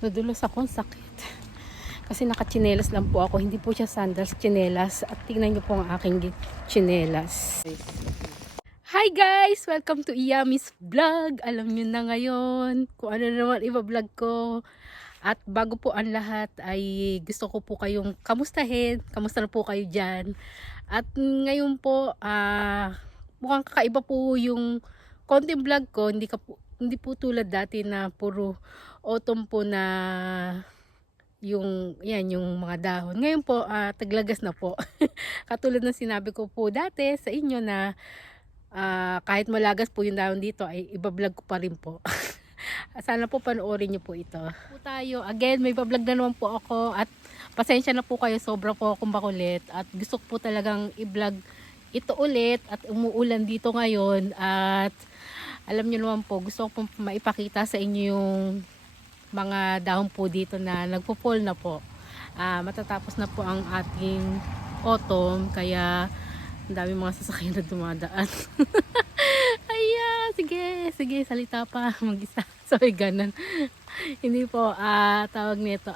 Nadulas akong sakit. Kasi nakachinelas lang po ako. Hindi po siya sandals, chinelas. At tingnan niyo po ang aking chinelas. Hi guys! Welcome to Iyami's Vlog. Alam niyo na ngayon kung ano naman iba-vlog ko. At bago po ang lahat ay gusto ko po kayong kamustahin. Kamusta na po kayo dyan? At ngayon po, mukhang kakaiba po yung konting vlog ko. Hindi po tulad dati na puro autumn po na yung mga dahon. Ngayon po taglagas na po. Katulad ng sinabi ko po dati sa inyo na kahit malagas po yung dahon dito ay iba-vlog ko pa rin po. Sana po panoorin niyo po ito. Po tayo. Again, may pa-vlog na naman po ako at pasensya na po kayo, sobra po akong makulit at gusto ko po talagang i-vlog ito ulit at umuulan dito ngayon at alam niyo naman po, gusto ko po maipakita sa inyo yung mga dahon po dito na nagpo-fall na po. Matatapos na po ang ating autumn kaya ang dami mga sasakyan na dumadaan. Sige, salita pa mag-isa. Sorry, ganun. Hindi po, tawag nito,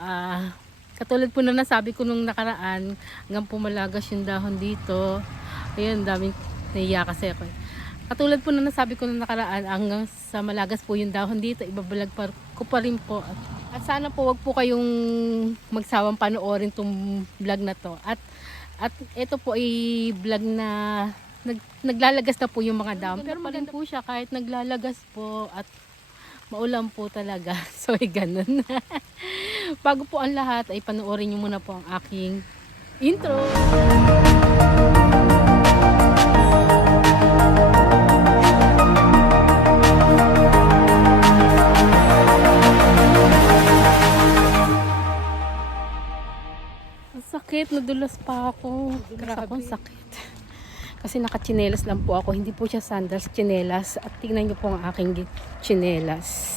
katulad po na nasabi ko nung nakaraan, hanggang pumalagas yung dahon dito. Ayun, daming naiya kasi ako. Katulad po na nasabi ko nung nakaraan, hanggang sa malagas po yung dahon dito, ibabalag ko pa rin po. At sana po wag po kayong magsawang panoorin tong vlog na to. At ito po ay vlog na naglalagas na po yung mga dahon. Pero maganda po siya kahit naglalagas po at maulan po talaga. So ganun. Bago po ang lahat ay panoorin niyo muna po ang aking intro. Sakit, nadulas pa ako. Grabe akong sakit. Kasi nakachinelas lang po ako. Hindi po siya sandals, chinelas. At tingnan niyo po ang aking chinelas.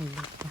Nandito.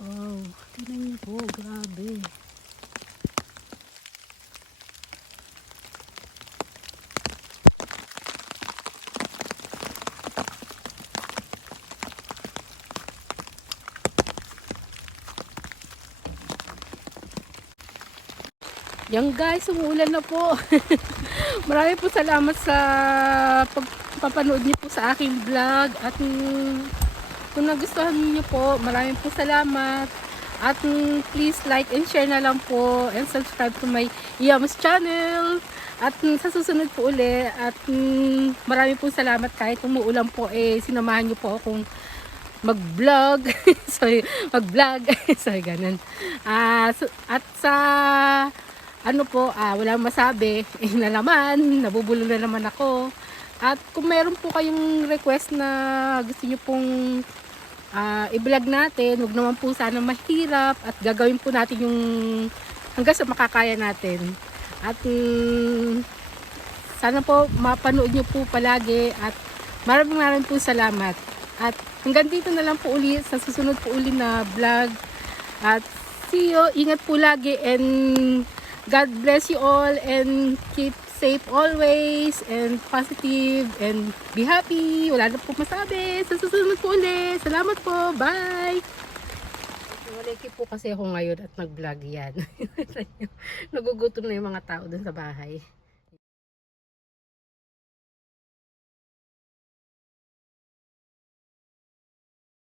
Wow, tingnan niyo po, grabe. Yan guys, umuulan na po. Marami po salamat sa pagpapanood niyo po sa aking vlog. At kung nagustuhan niyo po, maraming po salamat. At please like and share na lang po. And subscribe to my Iyamos channel. At sa susunod po uli. At maraming po salamat kahit umuulan po. Sinamahan niyo po akong mag-vlog. Sorry, mag-vlog. Sorry, ganun. At sa ano po, wala masabi, na naman, nabubulol na naman ako. At kung meron po kayong request na gusto nyo pong i-vlog natin, huwag naman po sana mahirap at gagawin po natin yung hanggang sa makakaya natin. At sana po mapanood nyo po palagi at maraming po salamat. At hanggang dito na lang po uli sa susunod po uli na vlog. At see you, ingat po lagi and God bless you all and keep safe always and positive and be happy. Wala na po masabi. Sa susunod po ulit. Salamat po. Bye! Waliki po kasi ako ngayon at nag-vlog yan. Nagugutom na yung mga tao dun sa bahay.